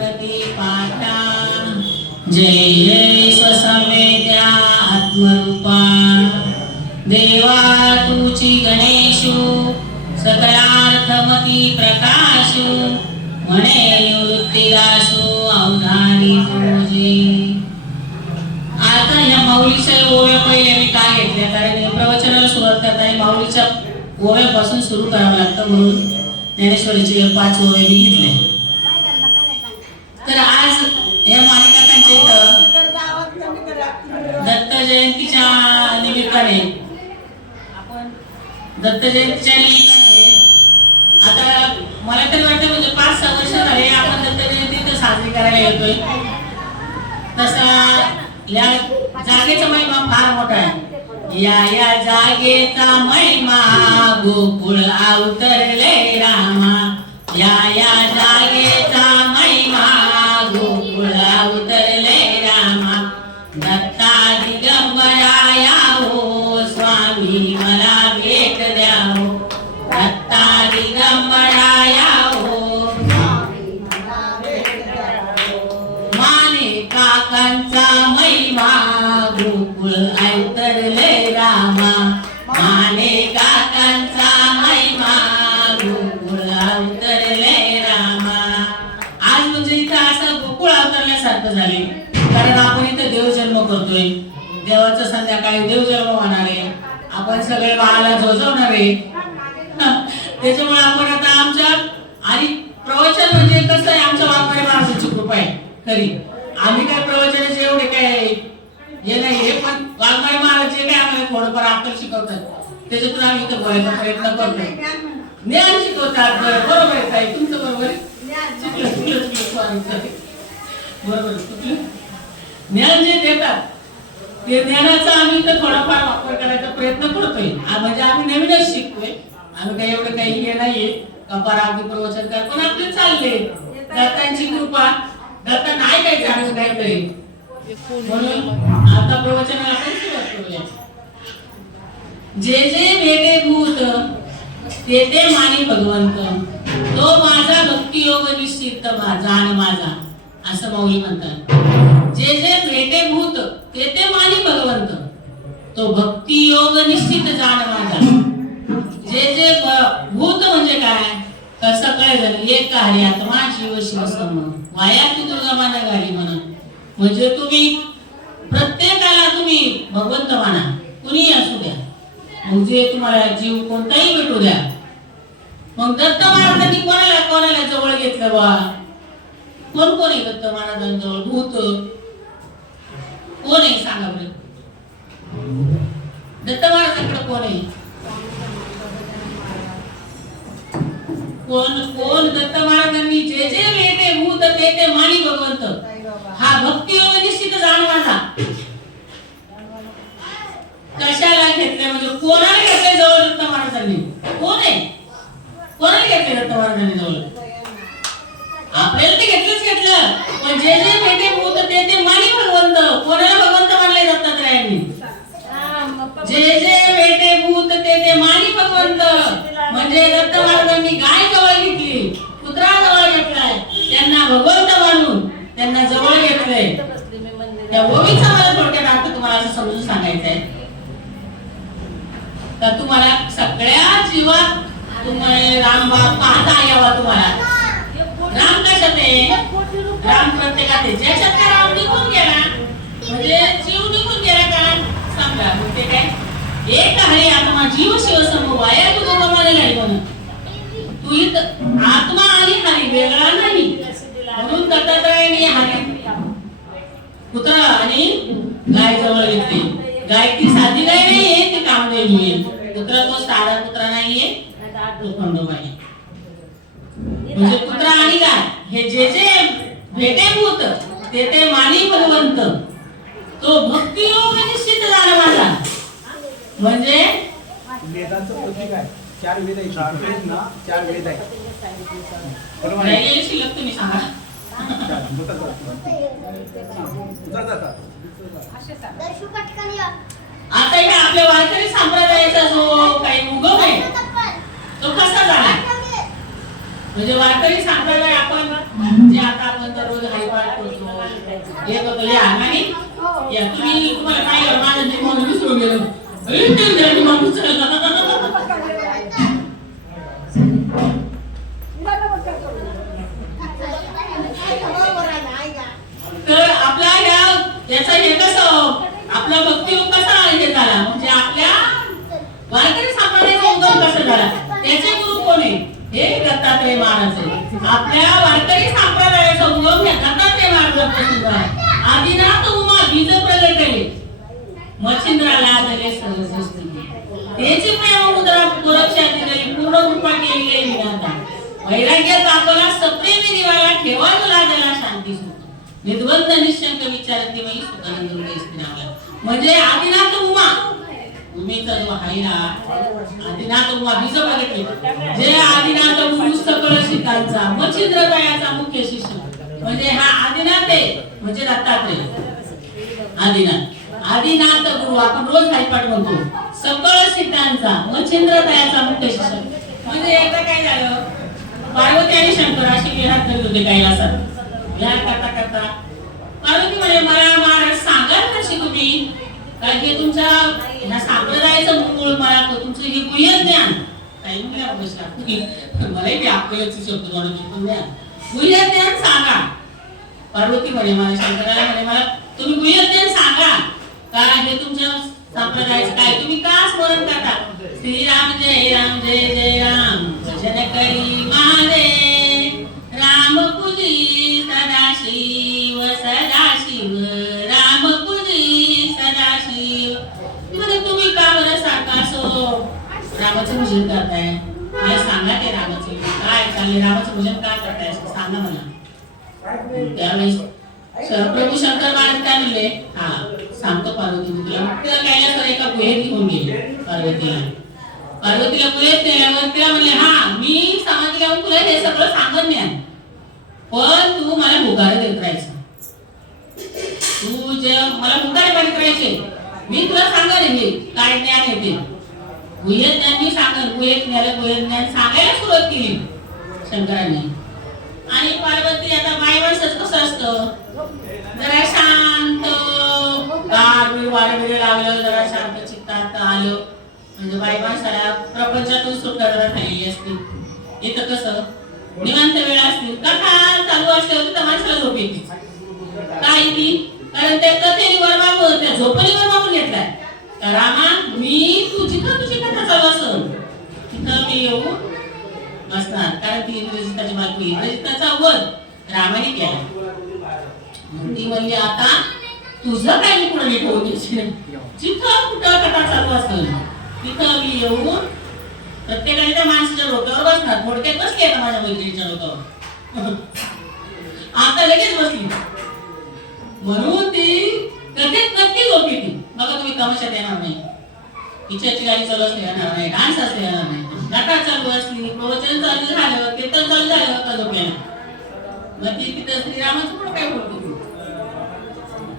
प्रतिपाठा जय स्वसंवेद्या आत्मरूपा देवा तुची गणेशु सकलार्थमती प्रकाशु म्हणे निवृत्तीदासु अवधानी पूजे. आता या माऊलीच्या ओव्या पहिले मी काय घेतल्या कारण प्रवचनाला सुरुवात करताना माऊलीच्या ओव्यापासून सुरू करावं लागतं म्हणून ज्ञानेश्वरीचे 5 ओव्या मी घेतले. तर आज या माणिकाकांच्या इथं दत्त जयंतीच्या निमित्ताने आता मला तरी वाटतं म्हणजे 5-6 वर्ष झाले आपण दत्त जयंती साजरी करायला येतोय. तसा या जागेचा महिमा फार मोठा आहे. या जागेचा महिमा गोकुळ अवतरले रामा. या जागेचा महिमा गोकुळ अवतरले रामा. दत्ता दिगंबराया हो स्वामी मला भेट द्या हो. दत्ता दिगंबराया हो काकांचा महिमा गोकुळ अवतरले रामा. माने काकांचा महिमा गोकुळ अवतरले रामा. आज म्हणजे इथं असं गोकुळ अवतरल्यासारखं झाले कारण आपण इथं देवजन्म करतोय. देवाचं संध्याकाळी देवजन्म होणार आहे. आपण सगळे बाळाला झोजवणार आहे. त्याच्यामुळे आपण आता आमच्या आणि प्रवचन म्हणजे कसं आहे आमच्या वाघमारे महाराजांची कृपा आहे खरी. आम्ही काय प्रवचनाचे एवढे काय हे नाही हे पण वाघमारे महाराज जे काय आम्हाला थोडंफार अक्कल शिकवतात त्याच्यातून आम्ही इथं बोलायचा प्रयत्न करतोय. ज्ञान शिकवतात. बरोबर आहे ताई तुमचं बरोबर आहे. बरोबर ज्ञान जे देतात ते ज्ञानाचा आम्ही तर थोडाफार वापर करायचा प्रयत्न करतोय. म्हणजे आम्ही नवीनच शिकतोय. आम्ही काही एवढं काही हे नाहीये कपार अगदी प्रवचन काय पण आपले चालले दत्तांची कृपा. दत्ता नाही काय जाणून काय तरी म्हणून आता प्रवचनाला आपण सुरुवात करूया. जे जे भेटे भूत ते ते मानी भगवंत. तो माझा भक्ती योग निश्चित जाण माझा असं माऊली म्हणतात. जे जे भेटे भूत ते ते मानी भगवंत. तो भक्ती योग निश्चित जाण माझा. जे जे भूत म्हणजे काय कसं काय झालं एक हरी आत्मा जीव शिव सम वाया की दुर्गा माना गाडी म्हणा. म्हणजे तुम्ही प्रत्येकाला तुम्ही भगवंत माना कुणीही असू द्या. म्हणजे तुम्हाला जीव कोणताही भेटू द्या. मग दत्त महाराजांनी कोणाला जवळ घेतलं बा. कोण आहे दत्त महाराजांजवळ भूत कोण आहे सांगा बरं. दत्त महाराजांकडे कोण आहे कोण दत्त महाराजांनी जे जे भेटे भूत ते ते मानी भगवंत. हा भक्ती योग निश्चित जाण माझा. कशाला घेतले म्हणजे कोणाला घेतले जवळ दत्त महाराजांनी. कोण आहे कोणाला घेतले दत्त महाराजांनी जवळ. आपल्याला ते घेतलं पण जे जे भेटे भूत ते ते मानी भगवंत. कोणाला भगवंत मानले दत्तात्रयांनी. जे जे भेटे भूत ते ते मानी भगवंत. म्हणजे दत्त महाराजांनी गाय जवळ घेतली कुत्रा जवळ घेतलाय त्यांना भगवंत मानून त्यांना जवळ घेतलंय. त्या ओवीचा मला थोडक्यात अर्थ तुम्हाला असं समजून सांगायचं आहे तर तुम्हाला सगळ्या जीवात तुम्हाला रामबाप पाहता यावा. तुम्हाला राम कशात आहे. राम प्रत्येकात आहे. ज्याच्यात काय राम निघून गेला म्हणजे जीव निघून गेला का सांगा. ते काय एक हरी आत्मा जीव शिव सम वाया तू गोमाला नाही म्हणून. तू इथं आत्मा आणि हरी वेगळा नाही म्हणून दत्तात्रयाने हरी कुत्रा आणि गाय जवळ घेतली. गाय ती साधी गाय नाहीये ती कामदेव आहे. कुत्रा तो साधा कुत्रा नाहीये तो खंडोबा आहे. म्हणजे कुत्रा आणि गाय हे जे जे भेटे भूत ते ते मानी भगवंत. तो भक्ती योग निश्चित झाला माझा. म्हणजे वेदांचं प्रतीक आहे. 4 वेद आहेत ना 4 वेद आहेत. बरोबर आहे. शिल्लक तुम्ही सांगा. आता हे आपल्या वारकरी संप्रदायाचा जो काही उगम आहे तो कसा झाला म्हणजे वारकरी संप्रदाय आपण जे आता आपण दररोज येत होतं या नाही या तुम्ही तुम्हाला काय माझ्या ते म्हणून विसरून गेलो इंद्राणी माणूस तर आपला याचा हे कसं आपला भक्तियोग कसा हे झाला म्हणजे आपल्या वारकरी संप्रदायाचा उगम कसा झाला त्याचे गुरु कोण आहे हे दत्तात्रय महाराज आहे आपल्या वारकरी संप्रदायाचा उगम हे दत्तात्रय महाराजांपासून झाला आदिनाथ उमा बीज प्रगटले मच्छिंद्राला झाले सहस्रस्ती त्याची प्रेममुद्रा गोरक्षात दिलेली पूर्ण रूपा केली आहे विधाता वैराग्यात आपला सप्रेमी दिवाला ठेवा तुला त्याला शांती सुख निद्वंद निशंक विचारते मई सुखानंद हृदय स्थिरावला म्हणजे आदिनाथ उमा उमेचा जो आहे ना आदिनाथ उमा बीज प्रगटले जे आदिनाथ गुरु सकळ शिकांचा मच्छिंद्रदयाचा मुख्य शिष्य म्हणजे हा आदिनाथ आहे म्हणजे दत्तात्रय आदिनाथ गुरु आपण रोज हरिपाठ म्हणतो सकळ सिद्धांचा मच्छिंद्रदयाचा मुख्य शिष्य म्हणजे एकदा काय झालं पार्वती आणि शंकर अशी विहार करत होते कैलासात विहार करता करता पार्वती म्हणे मला महाराज सांगाल कशी तुम्ही कारण की तुमच्या ह्या संप्रदायाचं मूळ मला तुमचं हे गुह्य ज्ञान काही म्हणल्या बसला मलाही ते आपल्याची शब्द म्हणून ज्ञान गुह्य ज्ञान सांगा पार्वती म्हणे मला शंकराला म्हणे मला तुम्ही गुह्य ज्ञान सांगा का हे तुमच्या संप्रदायाचं काय तुम्ही का स्मरण करता श्रीराम जय जय राम भजन करी माझे राम पूजी सदाशिव सदाशिव राम पूजी सदाशिव तुम्ही का बरं सारखा असो रामाचं भजन करताय मला सांगा ते रामाचं काय चालले रामाचं भजन का करताय सांगा मला त्यावेळेस प्रभू शंकर महाराज काय म्हणले हा सांगतो पार्वती तुला कैलासवर एका गुहेत घेऊन गेले पार्वतीला गुहेत नेल्यावर तिला म्हणले हा मी समाधी लावून तुला हे सगळं सांगत नाही पण तू मला हुकार देत राहायचं तू जे मला हुकार बारीक करायचे मी तुला सांगणार हे काय ज्ञान आहे ते गुहेत ज्ञान मी सांगेन गुहेत नेलं गुहेत ज्ञान सांगायला सुरुवात केली शंकरांनी आणि पार्वती आता बाई माणसाचं कसं असतं जरा शांत वारे लागलं जरा शांत चित्तात आलं म्हणजे बाई माणसाला प्रपंचातून सुटका जरा झालेली असते इथं कसं निवांत वेळ असते कथा चालू असल्यावर तर माणसाला झोप येते काय ती कारण त्या कथेवर मागून त्या झोपणीवर मागून घेतलाय रामा मी तुझी कथा चालू असं तिथं मी येऊ असणार कारण ती इंद्रजिताची बायको इंद्रजिताचा वध रामाने केला ती म्हणली आता तुझं काय मी कुणाला ठेवून द्यायची जिथं कुठं कथा चालू असेल तिथं मी येऊन प्रत्येकाने त्या माणसाच्या डोक्यावर बसणार थोडक्यात बसली आता माझ्या मैत्रिणीच्या डोक्यावर आता लगेच बसली म्हणून ती कधीच नक्की झोपली ती बघा तुम्ही तमाशात येणार नाही पिक्चरची गाडी चालू असते येणार नाही डान्स असते येणार नाही नाटक चालू असली प्रवचन चालू झालं कीर्तन चालू झालं का झोपल्या मग ती तिथं श्रीरामाचं पण काय बोलतो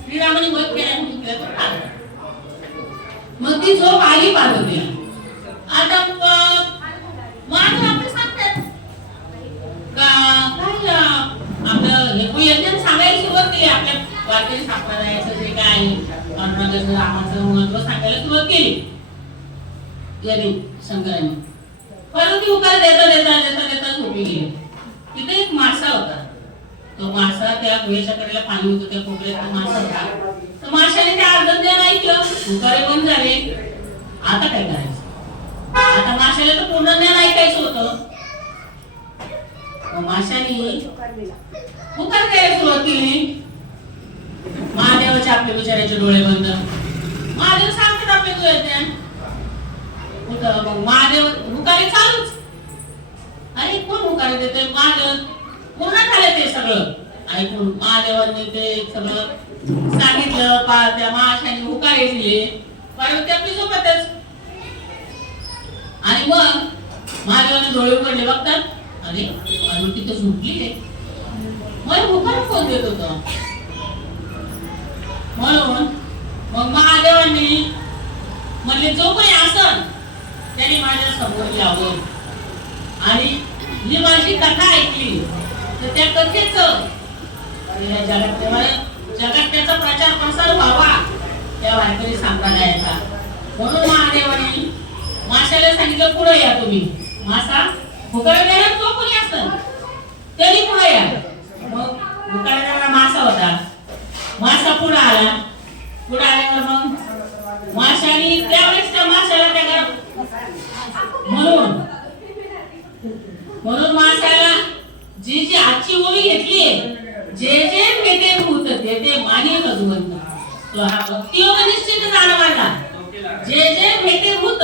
श्रीरामाने वध केला म्हणून तिला तो ठार मग ती झोप आली पार्वतीला आता माझं आपण सांगतात का काय आपलं हे गुह्यज्ञान सांगायला सुरुवात केली आपल्या वारकरी संप्रदायाचं जे काय पांडुरंगाचं रामाचं महत्व सांगायला सुरुवात केली याने शंकरांनी पार्वती उकार देता देता देता देता झोपी गेली तिथे एक मासा होता तो मासा त्या गुहेच्या कडेला पाणी होतं त्या कोपऱ्यात तो मासा होता तर माशाने त्या अर्ध ज्ञान ऐकलं उकारे बंद झाले आता काय करायचं आता माशाला तर पूर्ण ज्ञान ऐकायचं होतं माशाने उकार द्यायला सुरुवात केली महादेवाचे आपले बिचाराचे डोळे बंद महादेव सांगतात आपले डोळे ज्ञान होतं मग महादेव हुकारे चालूच अरे कोण हुकारे देते महादेव पूर्ण झालं ते सगळं ऐकून महादेवांनी ते सगळं सांगितलं त्या माशाने हुकारे दिले पार्वती आपली झोपतच आणि मग महादेवाने डोळे उघडले बघतात अरे पार्वती तर झोपली मला हुकार कोण देत होतं म्हणून मग महादेवांनी म्हणले जो कोणी असन त्याने माझ्या समोर यावं आणि ही माझी कथा ऐकली तर त्या कथेचं जगात जगात त्याचा प्रचार प्रसार व्हावा त्या वारकरी संप्रदायाचा. म्हणून महादेवाने माशाला सांगितलं पुढे या तुम्ही. मासा भुकाळलेला तो कोणी असेल तरी पुढे या. मग भुकाळलेला मासा होता. मासा पुढे आला. पुढे आल्यावर मग माशाने त्यावेळेस त्या माशाला त्या घरात म्हणून माशाला जी जी आजची ओवी घेतली, जे जे भेटे भूत ते ते मानी भगवंत. तो हा भक्तियोग निश्चित जाणवायला. जे जे भेटे भूत,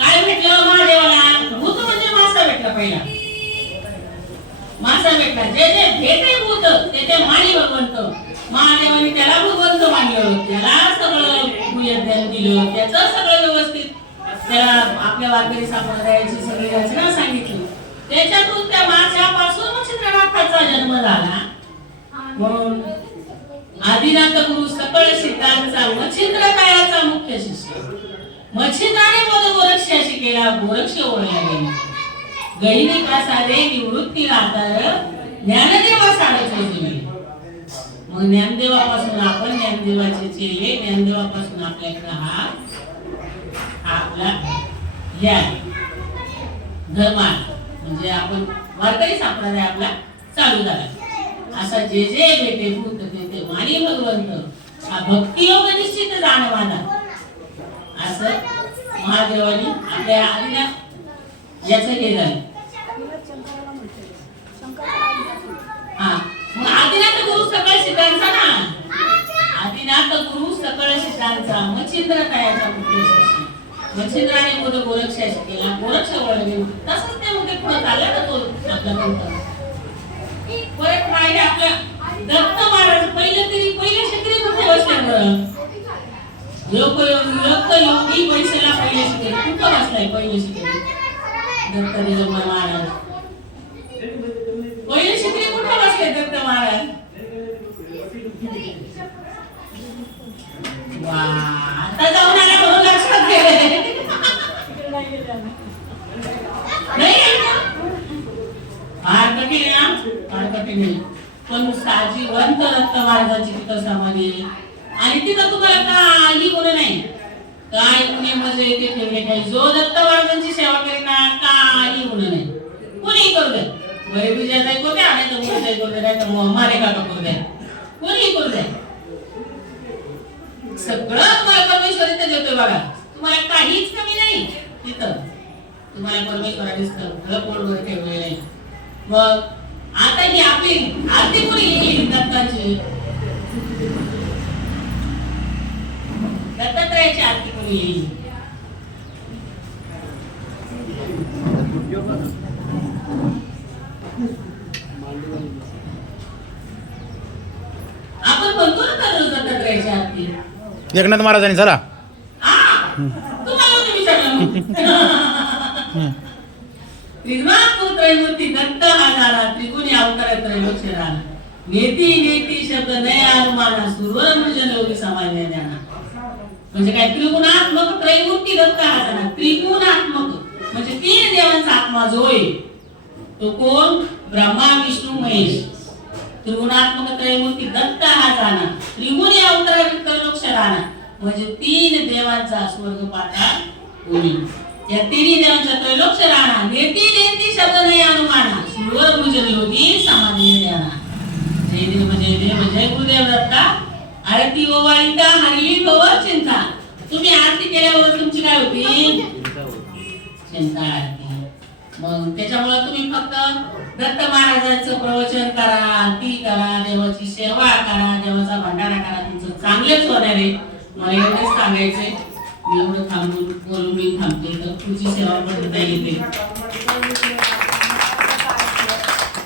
काय भेटलं महादेवाला? भूत म्हणजे मासा भेटला पहिला. मासा भेटला. जे जे भेटे भूत ते ते मानी भगवंत. महादेवाने त्याला भगवंत मानलं, त्याला सगळं ज्ञान दिलं, त्याचं सगळं व्यवस्थित त्याला आपल्या वारकरी संप्रदायाची सगळी रचना सांगितली. त्याच्यातून त्या माशापासून मच्छिंद्रनाथाचा जन्म झाला. म्हणून आदिनाथ गुरु सकळ सिद्धांचा मच्छिंद्रकायाचा मुख्य शिष्य. मच्छिंद्राने पद गोरक्षाशी केला, गोरक्ष ओळखला गेला. गहिनी प्रसादे निवृत्ती राहतार ज्ञानदेवा सारच होते. मग ज्ञानदेवापासून आपण ज्ञानदेवाचे चेले, ज्ञानदेवापासून आपल्याकडे हा आपला या धर्म म्हणजे आपण वारकरी संप्रदाय आपला चालू झाला. असा जे जे भेटे भूत ते ते मानी भगवंत. हा भक्तियोग निश्चित जाणवाना. असं महादेवानी आपल्या आदिनाथ याचं हे झालं. हा मग आदिनाथ गुरु सकळ सिद्धांचा ना, आदिनाथ गुरु सकळ सिद्धांचा मच्छिंद्रकायाचा मुख्य शिष्य. मच्छिंद्राने बोध गोरक्षाशी केला, गोरक्ष वळले. तसंच ते मध्ये पुढे चालला ना तो आपला पंथ. परत राहिले आपल्या दत्त महाराज. पहिले शिकरी कुठे बसले? योगी पैशाला पहिले शिकले कुठं बसलाय? पहिले शिकले दत्त महाराज. पहिले शिकले कुठं बसले दत्त महाराज? वा, आता जाऊन आला म्हणून लक्षात गेले. फार कठीण ना, फार कठीण. पण साजीवंत दत्त महाराजांची तिथं समाधी आहे. आणि तिथं तुम्हाला काही गुन्हे नाही, काय गुन्हे मजे ते ठेवले काही. जो दत्त महाराजांची सेवा करेल ना, काही गुन्हे नाही. कोणी करू द्या, वय विजय जाय करू द्या, नाही तर विजय करू द्या, नाही तर मारे काका करू द्या, कोणी करू द्या. सगळं तुम्हाला परमेश्वर इथे देतोय बघा. तुम्हाला काहीच कमी नाही तिथं. तुम्हाला परमेश्वराने सगळं पोटभर ठेवलेलं नाही. मग आता ही आपली आरती कोणी येईल? दत्ताची, दत्तात्रयाची आरती कोणी येईल? आपण म्हणतो ना दररोज दत्तात्रयाची आरती. एकनाथ महाराजांनी चला तुम्हाला विचारलं. त्रिगुणात्मक त्रैमूर्ती दत्त हा झाला, त्रिगुणी अवतार त्रैलोक्य राहणार. नेती नेती शब्द नय अनुमाना, सुरवर म्हणजे योगी समाजने ज्ञाना. म्हणजे काय? त्रिगुणात्मक त्रैमूर्ती दत्त हा झाला. त्रिगुणात्मक म्हणजे तीन देवांचा आत्मा जो आहे तो कोण? ब्रह्मा विष्णू महेश. त्रिगुणात्मक त्रैमूर्ती दत्त हा झाला, त्रिगुणी अवतार त्रैलोक्य राहणार. म्हणजे तीन देवांचा स्वर्ग पाताळ होईल. या तिन्ही देवांचा त्रैलोक्य राहणार. नेती नेती शब्द नाही अनुमाना, सुरवर म्हणजे योगी समाधी ज्ञाना. जय देव जय देव जय गुरुदेव दत्ता. आरती ओवाळीता हरली भव चिंता. तुम्ही आरती केल्यावर तुमची काय होती? चिंता आरती. मग त्याच्यामुळे तुम्ही फक्त दत्त महाराजांचं प्रवचन करा, आरती करा, देवाची सेवा करा, देवाचा भंडारा करा, तुमचं चांगलेच होणार आहे. मला एवढंच सांगायचंय. मी एवढं थांबून बोलून मी थांबते. तर तुझी सेवा करता येते.